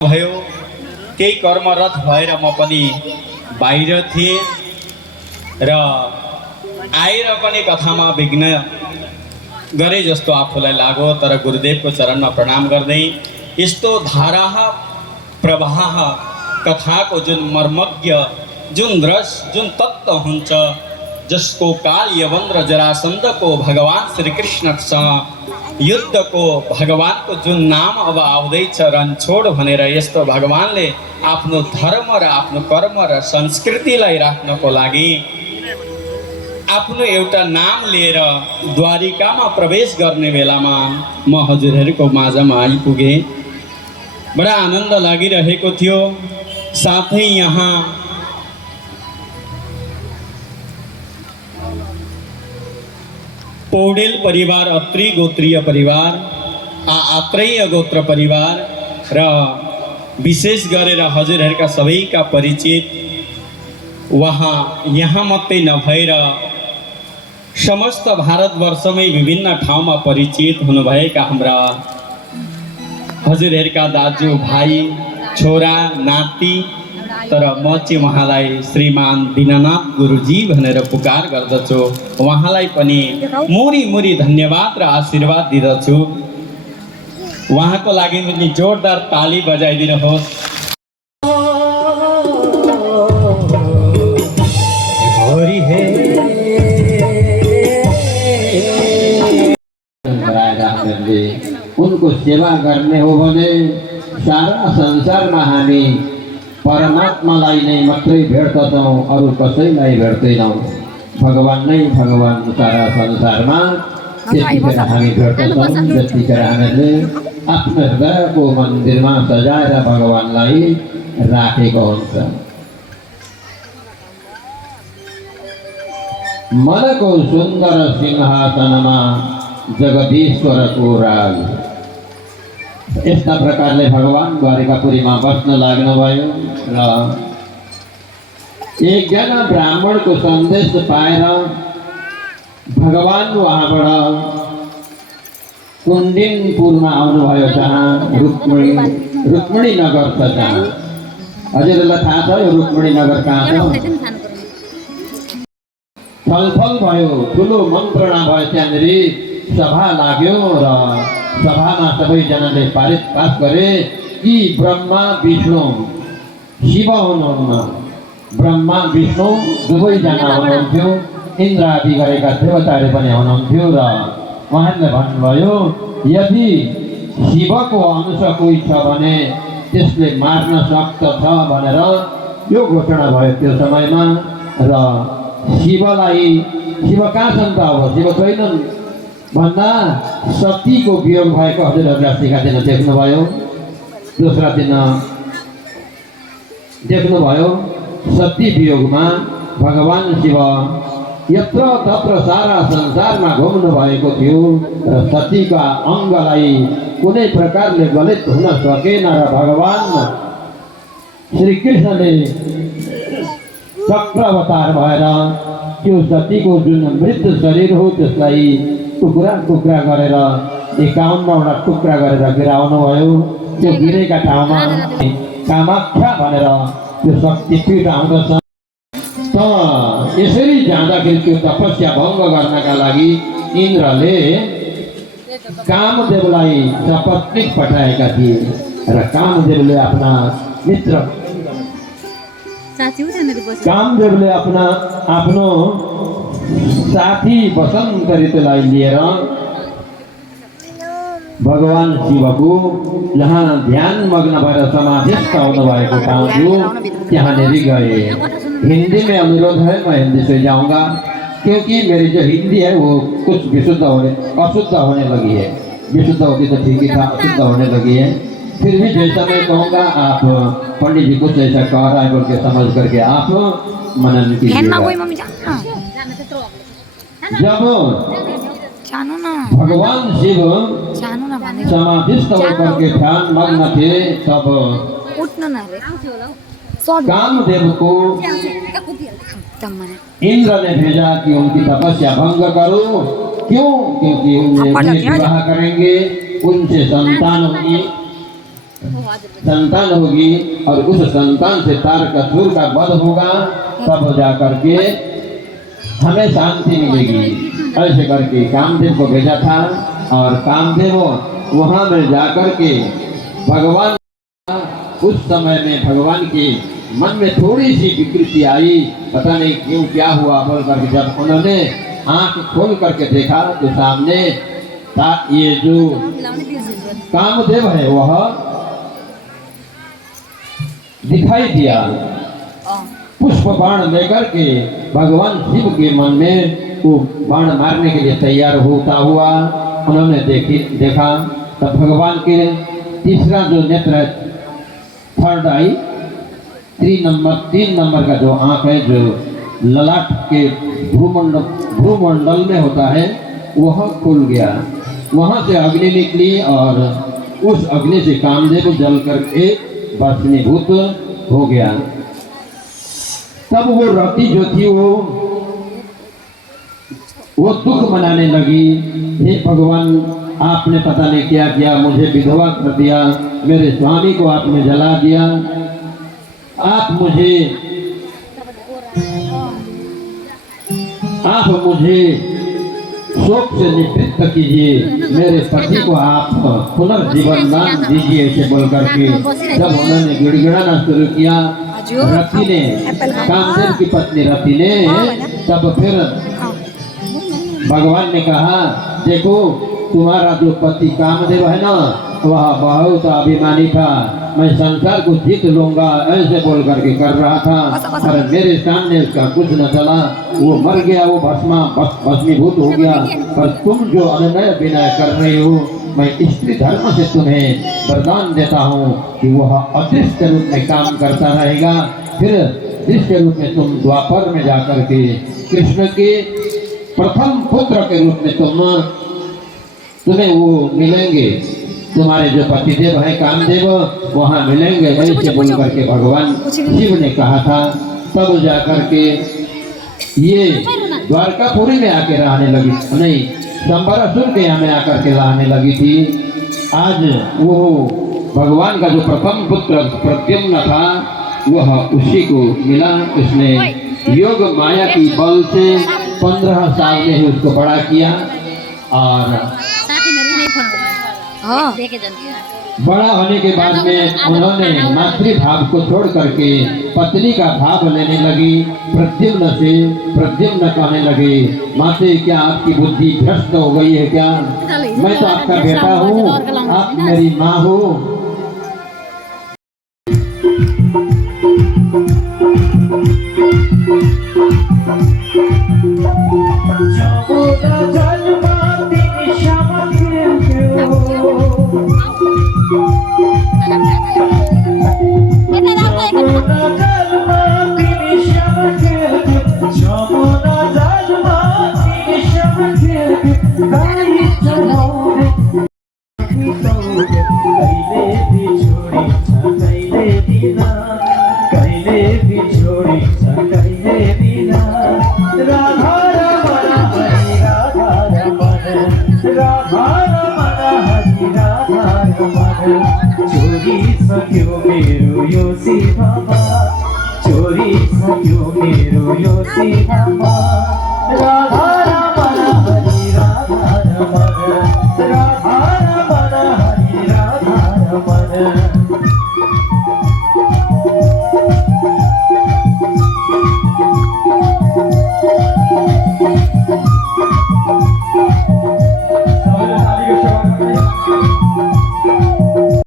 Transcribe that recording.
भयो केही कर्मरत भएर म पनि बाहिर थिएँ र आएर पनि कथामा विघ्न गरे जस्तो आफूलाई लाग्यो। तर गुरुदेवको चरणमा प्रणाम गर्दै यस्तो धारा प्रवाह कथाको जुन मर्मज्ञ जुन रस जुन तत्त्व हुन्छ, जसको काल यवन र जरासन्धको भगवान श्री कृष्णसँग युद्धको भगवानको जुन नाम अब आउँदैछ रणछोड भनेर, यस्तो भगवानले आफ्नो धर्म र आफ्नो कर्म र संस्कृतिलाई राख्नको लागि आफ्नो एउटा नाम लिएर द्वारिकामा प्रवेश गर्ने बेलामा म हजुरहरूको माझमा आइपुगेँ। बडा आनन्द लागिरहेको थियो। साथै यहाँ पौडेल परिवार, अत्री गोत्रीय परिवार, आत्रेय गोत्र परिवार र विशेष गरेर हजुरहरूका सबैका परिचित वहाँ यहाँ मात्रै नभएर समस्त भारतवर्षमै विभिन्न ठाउँमा परिचित हुनुभएका हाम्रा हजुरहरूका दाजु भाइ छोरा नाति, तर म चाहिँ उहाँलाई श्रीमान दीननाथ गुरुजी भनेर पुकार गर्दछु। उहाँलाई पनि मुरी मुरी धन्यवाद र आशीर्वाद दिदछु। उहाँको लागि पनि जोरदार ताली बजाइदिनुहोस्। उनको सेवा गर्ने हो भने सारा संसारमा हामी परमात्मालाई नै मात्रै भेट्दछौँ, अरू कसैलाई भेट्दैनौँ। भगवान नै भगवान सारा संसारमा त्यतिखेर हामी भेट्दछौँ जतिखेर हामीले आफ्नो हृदयको मन्दिरमा सजाएर भगवानलाई राखेको हुन्छ। मनको सुन्दर सिंहासनमा जगदीश्वरको राज। यस्ता प्रकारले भगवान द्वारिकापुरीमा बस्न लाग्नुभयो र एकजना ब्राह्मणको सन्देश पाएर भगवान वहाँबाट कुण्डिनपुरमा आउनुभयो, जहाँ रुक्मिणी नगर छ। जहाँ हजुरहरूलाई थाहा छ यो रुक्मिणी नगर कहाँ छ? छलफल भयो, ठुलो मन्त्रणा भयो, त्यहाँनिर सभा लाग्यो र सभामा सबैजनाले पास गरे कि ब्रह्मा विष्णु शिव हुनुहुन्न। ब्रह्मा विष्णु दुवैजना हुनुहुन्थ्यो, इन्द्र आदि गरेका देवताहरू पनि हुनुहुन्थ्यो र उहाँले भन्नुभयो यदि शिवको अंश कोही छ भने त्यसले मार्न सक्दछ भनेर यो घोषणा भयो त्यो समयमा। र शिव कहाँ छन् त? अब शिव छैनन् भन्दा सतीको वियोग भएको हजुरहरूलाई सिकादिन देख्नुभयो। दोस्रा दिन देख्नुभयो सती वियोगमा भगवान शिव यत्र तत्र सारा संसारमा घुम्नु भएको थियो र सतीका अङ्गलाई कुनै प्रकारले गलित हुन सकेन र भगवान श्री कृष्णले चक्रावतार भएर त्यो सतीको जुन मृत शरीर हो त्यसलाई टुक्रा टुक्रा गरेर 51वटा टुक्रा गरेर गिराउनु भयो। त्यो गिरेका ठाउँमा कामाख्या भनेर त्यो शक्तिपीठ आउँदछ। त यसरी जाँदाखेरि त्यो तपस्या भङ्ग गर्नका लागि इन्द्रले कामदेवलाई सपत्नीक पठाएका थिए र कामदेवले आफ्ना मित्र कामदेवले आफ्नो साथी वसन्त ऋतुलाई लिएर भगवान शिवको जहाँ ध्यान मग्न भएर समाधिस्थ हुनुभएको ठाउँ थियो त्यहाँनिर गए। हिंदी में अनुरोध है, मैं हिंदी से जाऊंगा क्योंकि मेरी जो हिंदी है वो कुछ अशुद्ध होने लगी है। विशुद्ध होती तो ठीक ही था, अशुद्ध होने लगी है। फिर भी जैसा मैं कहूँगा आप पंडित जी कुछ ऐसा कह रहा है बोल के समझ करके आप मनन कीजिएगा। जब भगवान शिव समाधिस्थ होकर के ध्यान मग्न थे तब कामदेव को इंद्र ने भेजा कि उनकी तपस्या भंग करो। क्यों? क्योंकि उन्हें विवाह करेंगे, उनसे संतान होगी। संतान होगी और उस संतान से तारकासुर का वध होगा, तब जा करके हमें शांति मिलेगी। ऐसे करके कामदेव को भेजा था और कामदेव वहां में जाकर के भगवान, उस समय में भगवान के मन में थोड़ी सी विकृति आई, पता नहीं क्यों क्या हुआ बोल करके जब उन्होंने आंख खोल करके देखा तो सामने ये जो कामदेव है वह दिखाई दिया। पुष्प बाण लेकर के भगवान शिव के मन में वो बाण मारने के लिए तैयार होता हुआ उन्होंने देखा। तब भगवान के तीसरा जो नेत्र है, थर्ड आई, 3 नंबर का जो आंख है, जो ललाट के भ्रूमंडल में होता है, वह खुल गया। वहां से अग्नि निकली और उस अग्नि से कामदेव जल करके भस्मीभूत हो गया। तब वो रति जो थी वो दुख मनाने लगी, हे भगवान आपने पता नहीं क्या किया, मुझे विधवा कर दिया, मेरे स्वामी को आपने जला दिया, आप मुझे शोक से निवृत्त कीजिए, मेरे पति को आप पुनर्जीवन दान दीजिए। ऐसे बोल करके जब उन्होंने गिड़गिड़ाना शुरू किया, रति ने, कामदेव की पत्नी रति ने, तब फिर भगवान ने कहा, देखो तुम्हारा जो पति कामदेव है ना, वह बहुत अभिमानी था, मैं संसार को जीत लूंगा ऐसे बोल करके कर रहा था, और मेरे सामने उसका कुछ न चला, वो मर गया, वो भस्मीभूत हो गया। पर तुम जो अनन्य विनय कर रहे हो, मैं स्त्री धर्म से तुम्हें वरदान देता हूँ कि वह अदृश्य रूप में काम करता रहेगा, फिर दृश्य रूप में तुम द्वापर में जाकर के कृष्ण के प्रथम पुत्र के रूप में तुम्हें वो मिलेंगे, तुम्हारे जो पतिदेव है कामदेव वहाँ मिलेंगे। ऐसे बोल करके भगवान शिव ने कहा था। तब जाकर के ये द्वारकापुरी में आके रहने लगी, नहीं शंबरासुर के यहाँ में आकर के रहने लगी थी। आज वो भगवान का जो प्रथम पुत्र प्रद्युम्न था वह उसी को मिला। उसने योग माया की बल से 15 साल में ही उसको बड़ा किया और बड़ा होने के बाद में उन्होंने मातृभाव को छोड़ करके पत्नी का भाव लेने लगी। प्रद्युम्न कहने लगे, माते क्या आपकी बुद्धि भ्रष्ट हो गई है क्या? मैं तो आपका बेटा हूँ, आप मेरी माँ हो। चोरी सक्यो मेरो यो सीमामा, चोरी सक्यो मेरो यो सीमामा, राधा रमण हरि राधा रमण, राधा